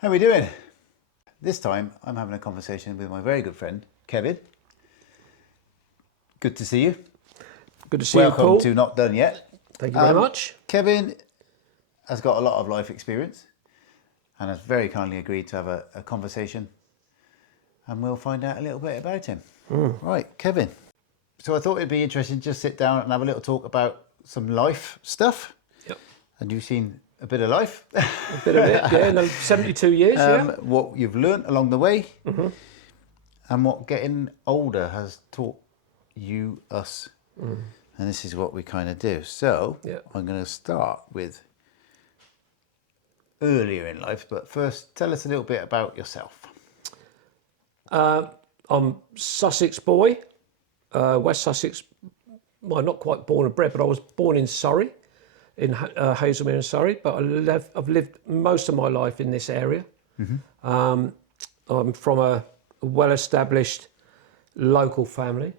How are we doing? This time I'm having a conversation with my very good friend, Kevin. Good to see you. Good to see you, Paul. Welcome to Not Done Yet. Thank you very much. Kevin has got a lot of life experience and has very kindly agreed to have a conversation, and we'll find out a little bit about him. Right, Kevin. So I thought it'd be interesting to just sit down and have a little talk about some life stuff. Yep. And you've seen a bit of life. A bit of it, yeah. No, 72 years, yeah. What you've learnt along the way, and what getting older has taught you, us. And this is what we kind of do. So I'm going to start with earlier in life, but first tell us a little bit about yourself. I'm Sussex boy, West Sussex. Well, not quite born and bred, but I was born in Surrey, in Hazelmere in Surrey, but I've lived most of my life in this area. I'm from a well-established local family,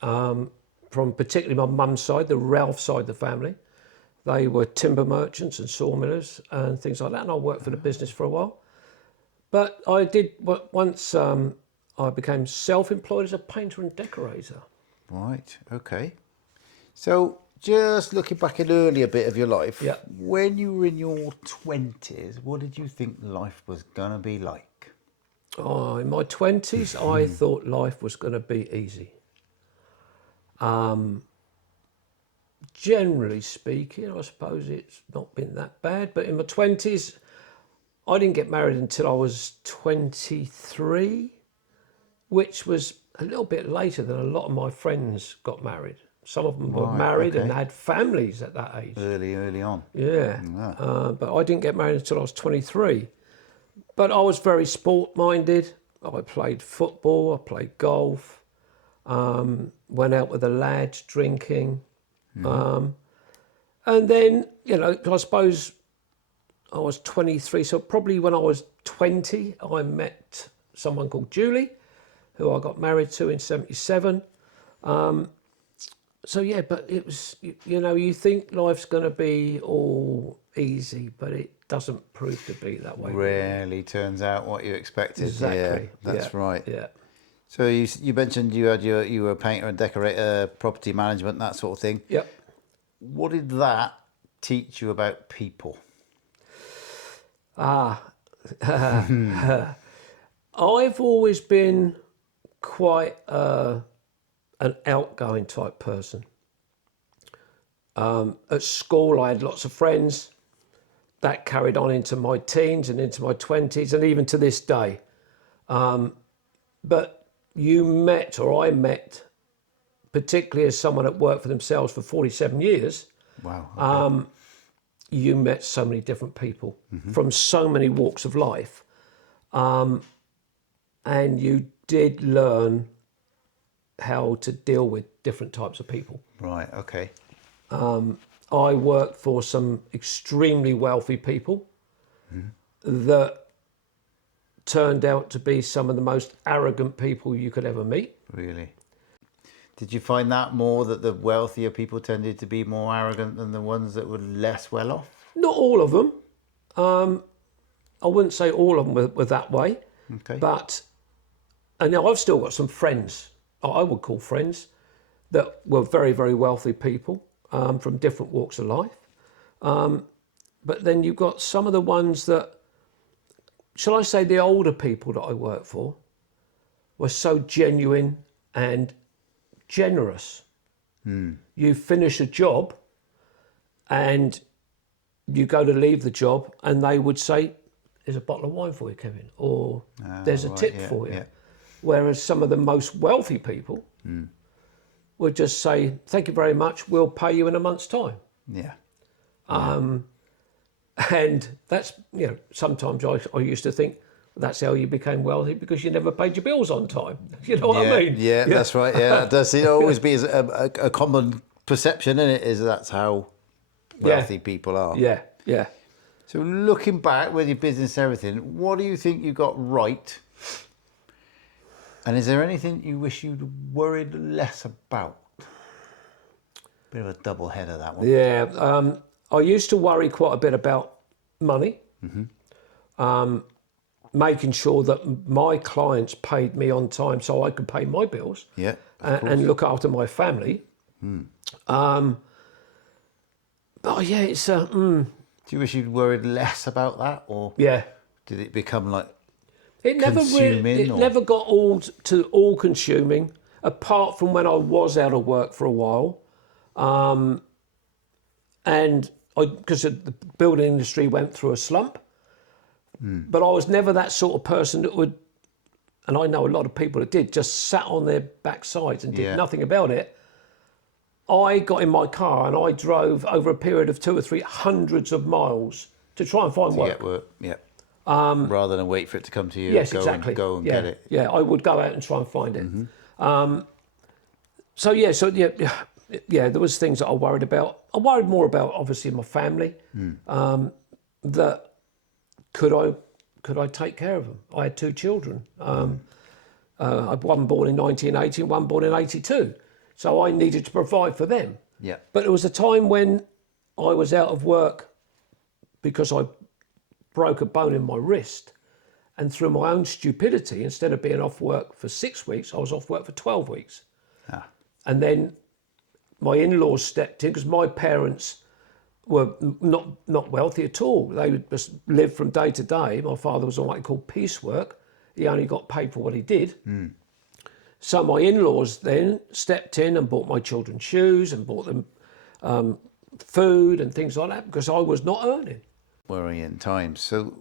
from particularly my mum's side, the Ralph side of the family. They were timber merchants and sawmillers and things like that, and I worked for the business for a while. But I did, once I became self-employed as a painter and decorator. Right, okay. So just looking back an earlier bit of your life, when you were in your 20s, what did you think life was going to be like? Oh, in my 20s, I thought life was going to be easy. Generally speaking, I suppose it's not been that bad, but in my 20s, I didn't get married until I was 23, which was a little bit later than a lot of my friends got married. Some of them were married and had families at that age. Early on. Yeah. But I didn't get married until I was 23. But I was very sport-minded. I played football, I played golf, went out with the lads drinking. And then, you know, I suppose I was 23, so probably when I was 20, I met someone called Julie, who I got married to in 77. So yeah, but it was, you know, you think life's going to be all easy, but it doesn't prove to be that way. Rarely turns out what you expected. Exactly. Yeah, that's right. Yeah. So you mentioned you were a painter and decorator, property management, that sort of thing. Yep. What did that teach you about people? I've always been quite an outgoing type person. At school, I had lots of friends. That carried on into my teens and into my 20s, and even to this day. But I met, particularly as someone that worked for themselves for 47 years. Wow. Okay. You met so many different people from so many walks of life. And you did learn how to deal with different types of people. Right, okay. I worked for some extremely wealthy people that turned out to be some of the most arrogant people you could ever meet. Really? Did you find that more, that the wealthier people tended to be more arrogant than the ones that were less well off? Not all of them. I wouldn't say all of them were that way. Okay. But, and now I've still got some friends, I would call friends, that were very, very wealthy people from different walks of life. But then you've got some of the ones that, shall I say, the older people that I work for were so genuine and generous. You finish a job and you go to leave the job and they would say, "There's a bottle of wine for you, Kevin," or "There's a tip for you." Yeah. Whereas some of the most wealthy people would just say, "Thank you very much, we'll pay you in a month's time." Yeah. And that's, you know, sometimes I used to think that's how you became wealthy, because you never paid your bills on time. You know what I mean? Yeah, that's right. Yeah, that does always be a common perception, isn't it? Is that's how wealthy people are. Yeah, yeah. So looking back with your business and everything, what do you think you got right? And is there anything you wish you'd worried less about? Bit of a double header, that one. Yeah, I used to worry quite a bit about money. making sure that my clients paid me on time so I could pay my bills Yeah. and look after my family. But yeah, it's Do you wish you'd worried less about that, or yeah. did it become like It never consuming? it never got all consuming, apart from when I was out of work for a while, and because the building industry went through a slump. But I was never that sort of person that would, and I know a lot of people that did, just sat on their backsides and did nothing about it. I got in my car and I drove over a period of 200 or 300 of miles to try and find work. Get work, yeah. Rather than wait for it to come to you. Yes, go exactly. And go and yeah. get it. Yeah, I would go out and try and find it. So there was things that I worried about. I worried more about obviously my family. That could I take care of them? I had 2 children. One born in 1980, one born in 82. So I needed to provide for them. Yeah. But there was a time when I was out of work because I broke a bone in my wrist. And through my own stupidity, instead of being off work for 6 weeks, I was off work for 12 weeks. And then my in-laws stepped in because my parents were not wealthy at all. They would just live from day to day. My father was on what he called piecework. He only got paid for what he did. So my in-laws then stepped in and bought my children shoes and bought them food and things like that because I was not earning. Worrying times. So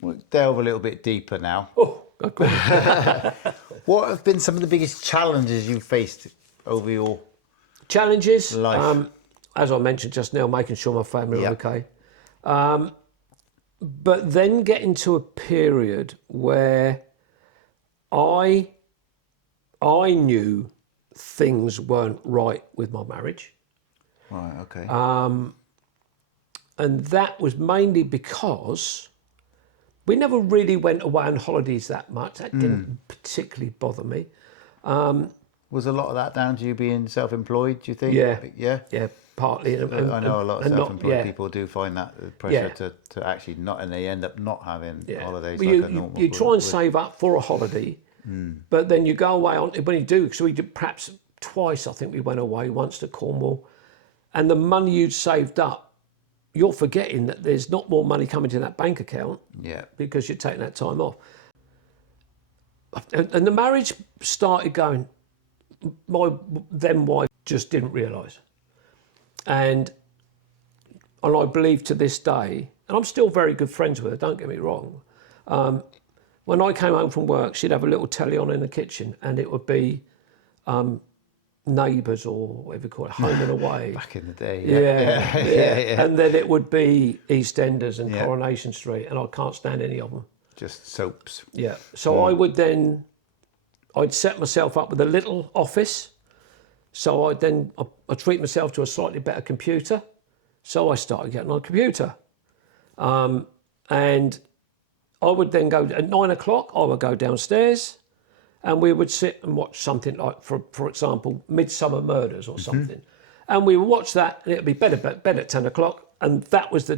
we'll delve a little bit deeper now. Oh, okay. What have been some of the biggest challenges you've faced over your Challenges? life? As I mentioned just now, making sure my family were okay. But then getting to a period where I knew things weren't right with my marriage. Right, okay. And that was mainly because we never really went away on holidays that much. That didn't particularly bother me. Was a lot of that down to you being self-employed, do you think? Yeah. Yeah? Yeah, partly. I know a lot of self-employed not, people do find that the pressure to actually not, and they end up not having holidays But like a normal you try and save up for a holiday, but then you go away on when you do. So we did perhaps twice. I think we went away once to Cornwall, and the money you'd saved up, you're forgetting that there's not more money coming to that bank account. Yeah. Because you're taking that time off. And the marriage started going. My then wife just didn't realise, and I believe to this day, and I'm still very good friends with her. Don't get me wrong. When I came home from work, she'd have a little telly on in the kitchen, and it would be Neighbours or whatever you call it, Home and Away. Back in the day. Yeah. And then it would be EastEnders and Coronation Street, and I can't stand any of them. Just soaps. Yeah. So I'd set myself up with a little office. So I treat myself to a slightly better computer. So I started getting on a computer. And I would then go at 9 o'clock, I would go downstairs and we would sit and watch something like, for example, Midsummer Murders or something. And we would watch that and it would be bed at 10 o'clock. And that was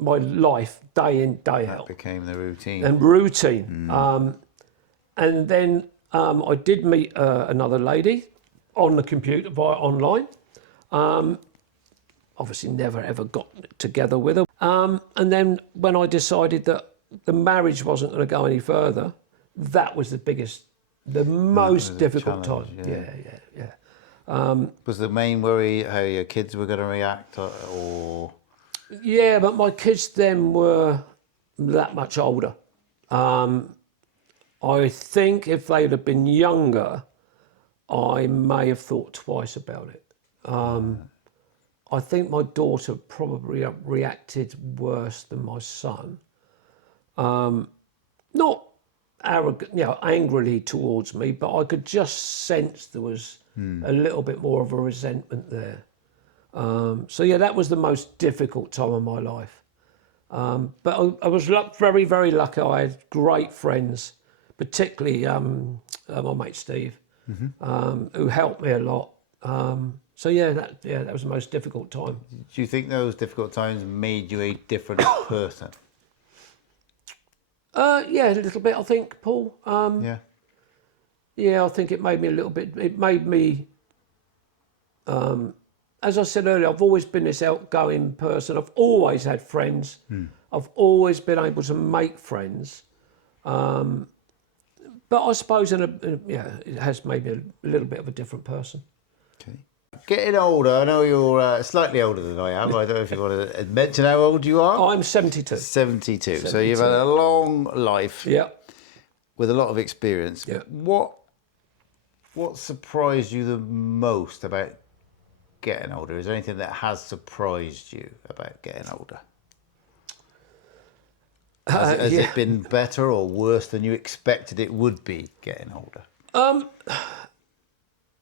my life, day in, day out. That became the routine. And routine. And then I did meet another lady on the computer via online. Obviously never ever got together with her. And then when I decided that the marriage wasn't going to go any further, that was the most difficult time. Yeah. Was the main worry how your kids were going to react or? Yeah, but my kids then were that much older. I think if they'd have been younger, I may have thought twice about it. I think my daughter probably reacted worse than my son. Not arrogant, angrily towards me, but I could just sense there was a little bit more of a resentment there. So that was the most difficult time of my life. But I was very, very lucky. I had great friends, particularly my mate Steve, who helped me a lot. So yeah, that was the most difficult time. Do you think those difficult times made you a different person? Yeah, a little bit, I think, Paul. Yeah. Yeah, I think it made me a little bit. It made me, as I said earlier, I've always been this outgoing person. I've always had friends. I've always been able to make friends. But I suppose it has made me a little bit of a different person. Okay. Getting older, I know you're slightly older than I am. I don't know if you want to mention how old you are. I'm 72. 72. So you've had a long life. Yeah. With a lot of experience. Yeah. What surprised you the most about getting older? Is there anything that has surprised you about getting older? Has it been better or worse than you expected it would be getting older?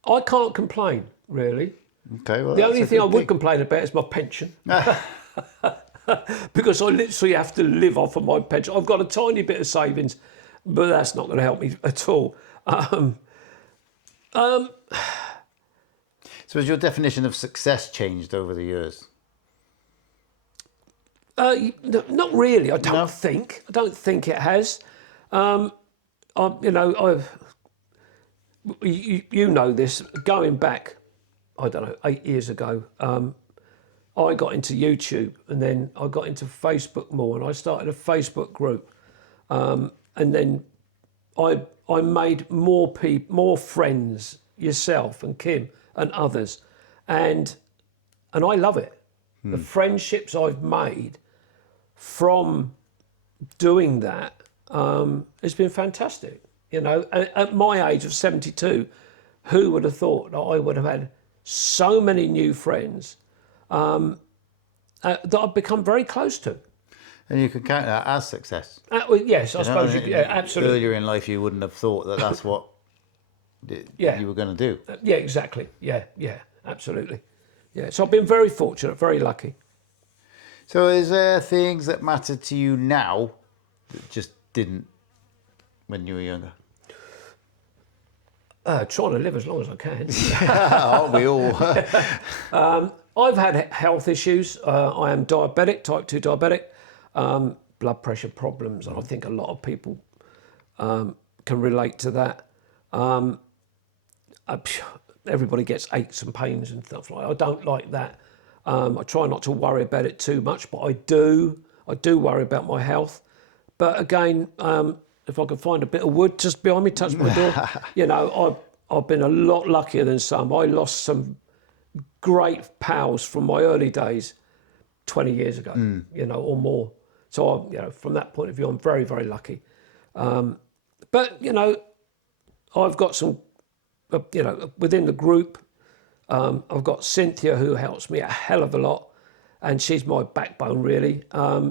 I can't complain, really. Okay, well, the only thing I would complain about is my pension. Because I literally have to live off of my pension. I've got a tiny bit of savings, but that's not going to help me at all. So has your definition of success changed over the years? Not really. I don't think. I don't think it has. You know this. Going back, I don't know, 8 years ago, I got into YouTube, and then I got into Facebook more, and I started a Facebook group, and then I made more friends, yourself and Kim and others, and I love it. The friendships I've made from doing that has been fantastic. You know, at my age of 72, who would have thought that I would have had so many new friends that I've become very close to? And you can count that as success. Well, yes, I suppose. Absolutely. Earlier in life, you wouldn't have thought that that's what you were going to do. Yeah, exactly. Yeah, absolutely. Yeah, so I've been very fortunate, very lucky. So is there things that matter to you now that just didn't when you were younger? Trying to live as long as I can. Aren't we all? I've had health issues. I am diabetic, type 2 diabetic, blood pressure problems, and I think a lot of people can relate to that. Everybody gets aches and pains and stuff like that. I don't like that. I try not to worry about it too much, but I do. I do worry about my health. But again, if I could find a bit of wood just behind me, touch my door, you know, I've been a lot luckier than some. I lost some great pals from my early days 20 years ago, you know, or more. So, from that point of view, I'm very, very lucky. But, you know, I've got some, within the group, I've got Cynthia, who helps me a hell of a lot, and she's my backbone, really.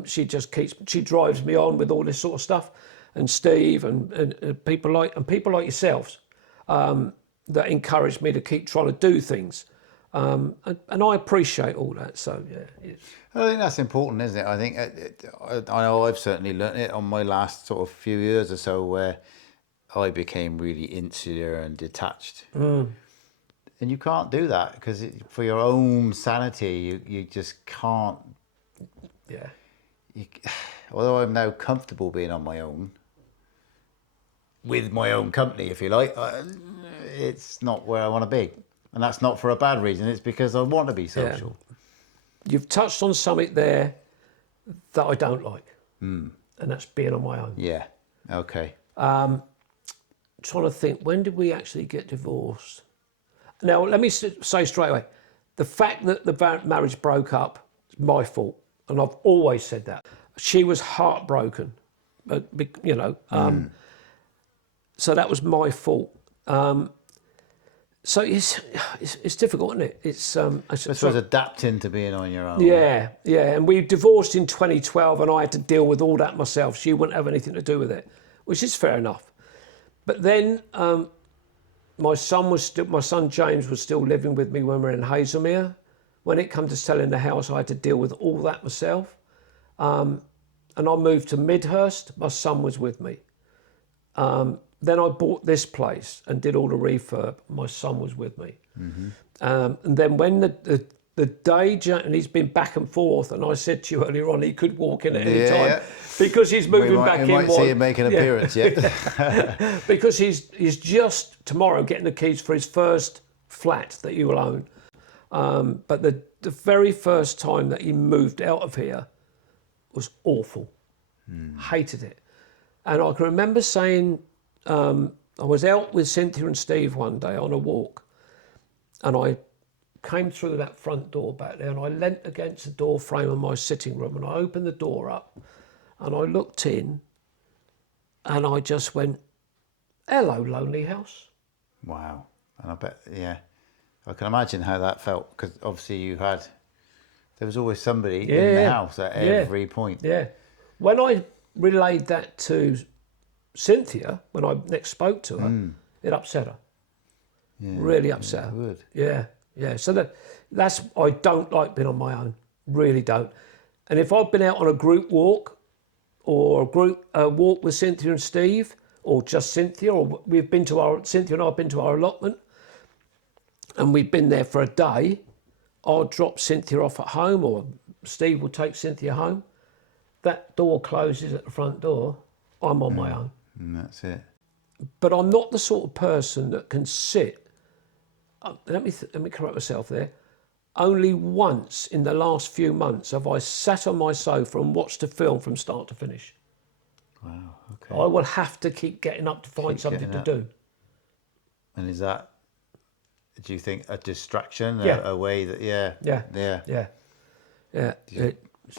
She drives me on with all this sort of stuff, and Steve and people like yourselves that encourage me to keep trying to do things, and I appreciate all that. So yeah, I think that's important, isn't it? I think I know I've certainly learnt it on my last sort of few years or so, where I became really insular and detached. And you can't do that because for your own sanity, you just can't. Yeah. Although I'm now comfortable being on my own, with my own company, if you like, it's not where I want to be. And that's not for a bad reason. It's because I want to be social. Yeah. You've touched on something there that I don't like. And that's being on my own. Yeah. Okay. Trying to think, when did we actually get divorced? Now, let me say straight away, the fact that the marriage broke up is my fault. And I've always said that. She was heartbroken, so that was my fault. So it's difficult, isn't it? It's I suppose adapting to being on your own. Yeah. And we divorced in 2012, and I had to deal with all that myself. She wouldn't have anything to do with it, which is fair enough. But then my son James was still living with me when we were in Hazelmere. When it came to selling the house, I had to deal with all that myself. And I moved to Midhurst. My son was with me. Then I bought this place and did all the refurb. My son was with me. And then when the day, and he's been back and forth, and I said to you earlier on, he could walk in at any time because he's moving back in. We might see him make an appearance, Because he's just tomorrow getting the keys for his first flat that he will own. But the very first time that he moved out of here was awful. Hated it. And I can remember saying, I was out with Cynthia and Steve one day on a walk, and I came through that front door back there, and I leant against the door frame of my sitting room, and I opened the door up and I looked in and I just went, hello, lonely house. Wow. And I bet, I can imagine how that felt, because obviously there was always somebody in the house at every point. Yeah. When I relayed that to Cynthia, when I next spoke to her, it upset her. Yeah, really upset her. It would. Yeah. So that's, I don't like being on my own. Really don't. And if I've been out on a group walk or a group walk with Cynthia and Steve, or just Cynthia, or Cynthia and I have been to our allotment, and we've been there for a day, I'll drop Cynthia off at home, or Steve will take Cynthia home. That door closes at the front door, I'm on my own. And that's it. But I'm not the sort of person that can sit. Let me correct myself there. Only once in the last few months have I sat on my sofa and watched a film from start to finish. Wow, okay. I will have to keep getting up to find something to do. And is that, do you think, a distraction? Yeah. A way that,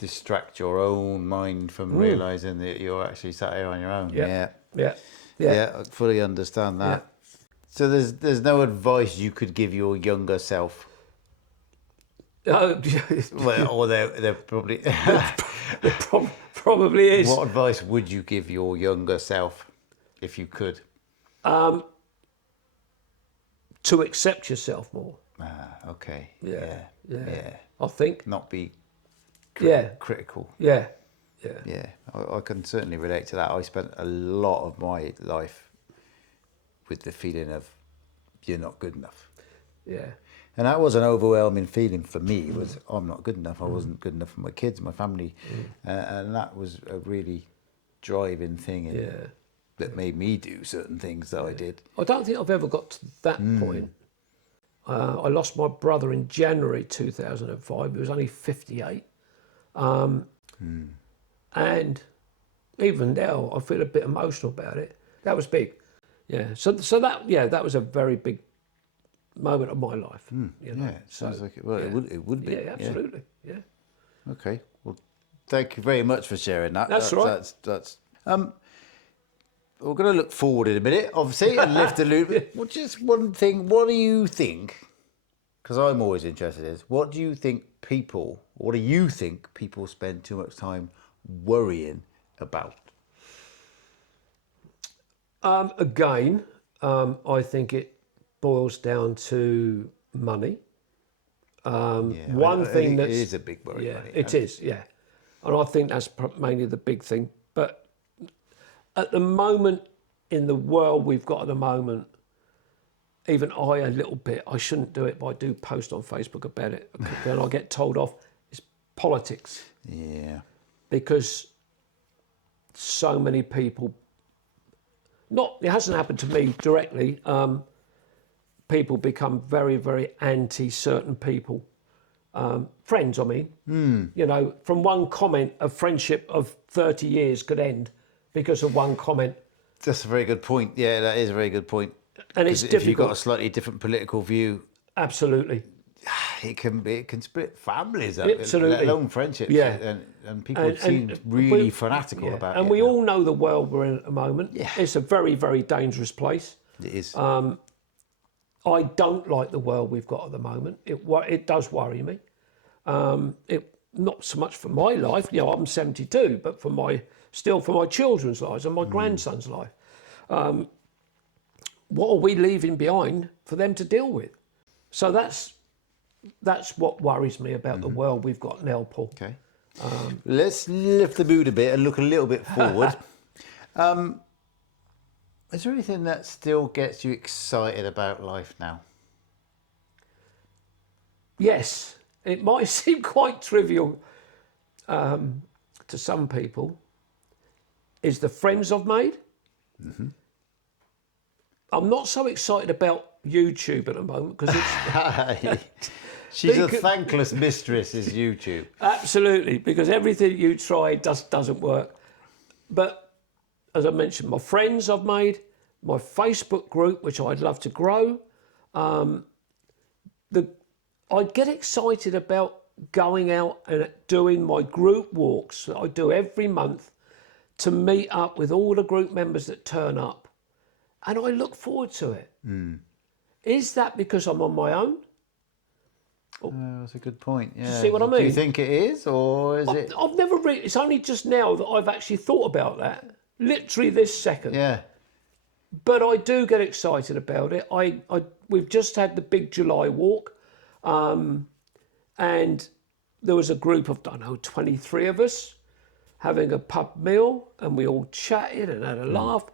distract your own mind from realising that you're actually sat here on your own? Yeah, I fully understand that. Yeah. So there's no advice you could give your younger self? Oh, well, or there probably... probably is. What advice would you give your younger self, if you could? To accept yourself more. Okay. Yeah. I think. Not be critical. Yeah. I can certainly relate to that. I spent a lot of my life with the feeling of you're not good enough. Yeah. And that was an overwhelming feeling for me. Was I'm not good enough. I wasn't good enough for my kids, my family, and that was a really driving thing. That made me do certain things that I did. I don't think I've ever got to that point. I lost my brother in January 2005. He was only 58. And even now, I feel a bit emotional about it. That was big. Yeah. So that was a very big moment of my life. It sounds like it. Well, it would be. Yeah, absolutely. Yeah. Okay. Well, thank you very much for sharing that. That's right. That's. We're going to look forward in a minute, obviously, and lift the loop. Well, just one thing. What do you think? Because I'm always interested in this. What do you think people spend too much time worrying about? Again, I think it boils down to money. One thing that is a big worry. Yeah, money. it is. Yeah, and I think that's mainly the big thing. But at the moment, in the world we've got at the moment, even a little bit, I shouldn't do it, but I do post on Facebook about it, and I get told off. It's politics. Yeah. Because so many people. It hasn't happened to me directly. People become very, very anti certain people. Friends, I mean. You know, from one comment, a friendship of 30 years could end because of one comment. That's a very good point. Yeah, that is a very good point. And it's difficult. If you've got a slightly different political view, absolutely, it can split families up, absolutely, let alone friendships. Yeah, and people seem really fanatical about it. And we all know the world we're in at the moment. Yeah, it's a very, very dangerous place. It is. I don't like the world we've got at the moment. It does worry me. Not so much for my life. You know, I'm 72, but for my children's lives and my grandson's life. What are we leaving behind for them to deal with? So that's what worries me about the world we've got now, Paul. Okay. Let's lift the mood a bit and look a little bit forward. Is there anything that still gets you excited about life now? Yes, it might seem quite trivial to some people, is the friends I've made. Mm-hmm. I'm not so excited about YouTube at the moment because it's... She's a thankless mistress, is YouTube. Absolutely, because everything you try doesn't work. But as I mentioned, my friends I've made, my Facebook group, which I'd love to grow. I get excited about going out and doing my group walks that I do every month to meet up with all the group members that turn up. And I look forward to it. Mm. Is that because I'm on my own? That's a good point. Yeah. Do you see what I mean? Do you think it is, or is it? I've never really... It's only just now that I've actually thought about that. Literally this second. Yeah. But I do get excited about it. We've just had the big July walk, and there was a group of, 23 of us having a pub meal, and we all chatted and had a laugh.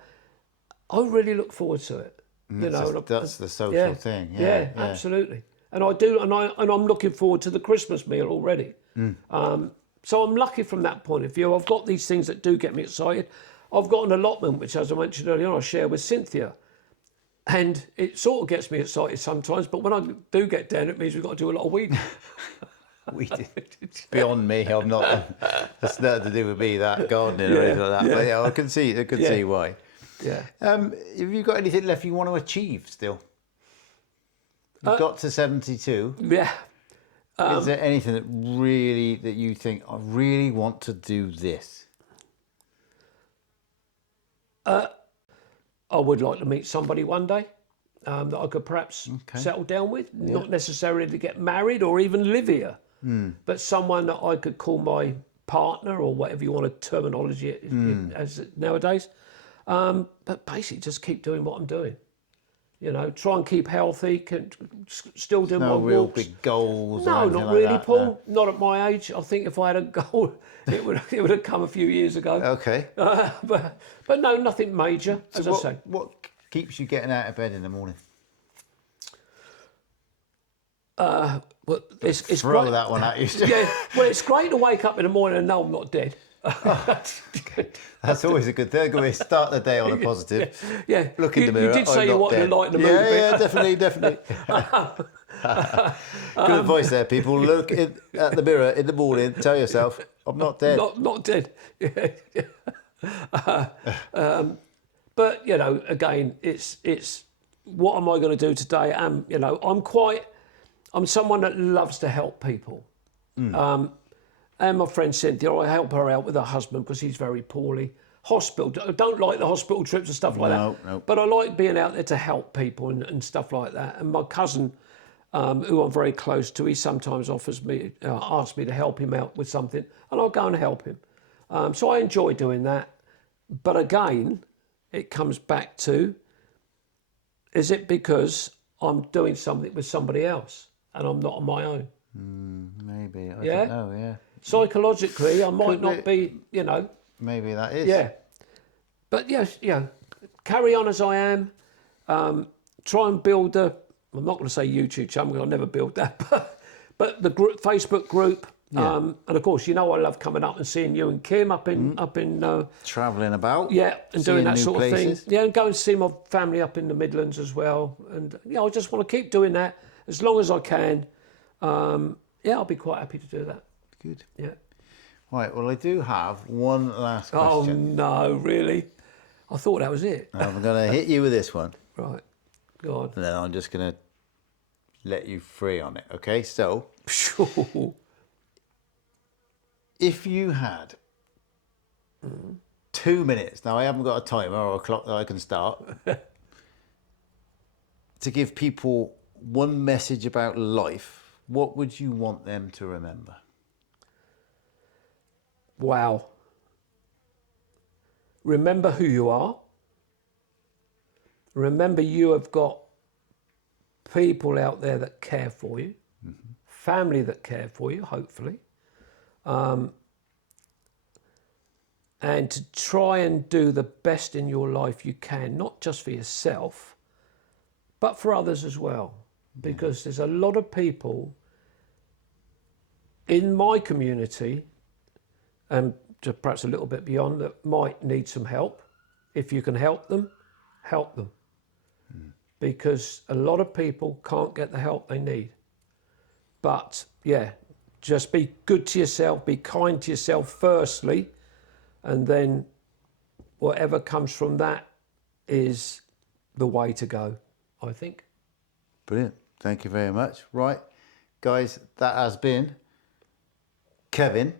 I really look forward to it. That's the social thing. Yeah, absolutely. And I do, and I'm looking forward to the Christmas meal already. So I'm lucky from that point of view. I've got these things that do get me excited. I've got an allotment, which, as I mentioned earlier on, I share with Cynthia. And it sort of gets me excited sometimes, but when I do get down, it means we've got to do a lot of weeding. It's beyond me. I'm not. That's nothing to do with me, that gardening or anything like that. But yeah, I can see why. Yeah. Have you got anything left you want to achieve still? You've got to 72. Yeah. Is there anything that you think, I really want to do this? I would like to meet somebody one day that I could perhaps settle down with. Not necessarily to get married or even live here, but someone that I could call my partner or whatever you want to terminology it as nowadays. But basically just keep doing what I'm doing. Try and keep healthy, still do my walks. No real big goals. No, or anything not like really, that, Paul. No. Not at my age. I think if I had a goal, it would have come a few years ago. Okay. But no, nothing major. As I say. What keeps you getting out of bed in the morning? Well, it's Throw great. that one at you. Yeah. Well, it's great to wake up in the morning and know I'm not dead. That's always a good thing. We start the day on a positive. Yeah. Look in the mirror. You did say you wanted to lighten the mood a bit. Yeah, definitely. Good advice there, people. Look at the mirror in the morning. Tell yourself, I'm not dead. Not dead. But again, it's what am I going to do today? I'm someone that loves to help people. And my friend Cynthia, I help her out with her husband because he's very poorly. Hospital, I don't like the hospital trips and stuff like that. No. But I like being out there to help people and stuff like that. And my cousin, who I'm very close to, he sometimes asks me to help him out with something, and I'll go and help him. So I enjoy doing that. But again, it comes back to, is it because I'm doing something with somebody else and I'm not on my own? Maybe. I don't know, yeah. Psychologically, I might not be, Maybe that is. Yeah. But yes, carry on as I am. Try and build I'm not going to say YouTube channel, because I'll never build that, but the Facebook group. And of course, I love coming up and seeing you and Kim up in travelling about. Yeah, and doing that sort of places. thing. Yeah, and go and see my family up in the Midlands as well. And I just want to keep doing that as long as I can. I'll be quite happy to do that. Good. Yeah. Right, well, I do have one last question. Oh, no, really? I thought that was it. I'm going to hit you with this one. Right. Go on. And then I'm just going to let you free on it, okay? So, Sure. If you had 2 minutes, now I haven't got a timer or a clock that I can start, to give people one message about life, what would you want them to remember? Wow. Remember who you are. Remember you have got people out there that care for you, family that care for you, hopefully. And to try and do the best in your life you can, not just for yourself, but for others as well. Because there's a lot of people in my community, and just perhaps a little bit beyond, that might need some help. If you can help them, help them. Because a lot of people can't get the help they need. But yeah, just be good to yourself, be kind to yourself firstly, and then whatever comes from that is the way to go, I think. Brilliant. Thank you very much. Right, guys, that has been Kevin,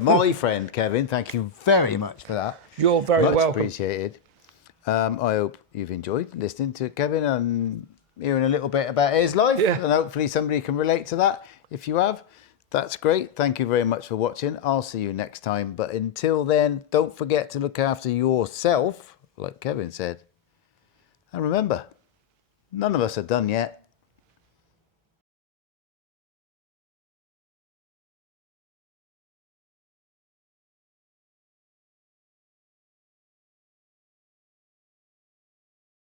my friend Kevin. Thank you very much for that. You're very much welcome. appreciated. I hope you've enjoyed listening to Kevin and hearing a little bit about his life. Yeah. And hopefully somebody can relate to that. If you have, that's great. Thank you very much for watching. I'll see you next time. But until then, don't forget to look after yourself, like Kevin said. And remember, none of us are done yet.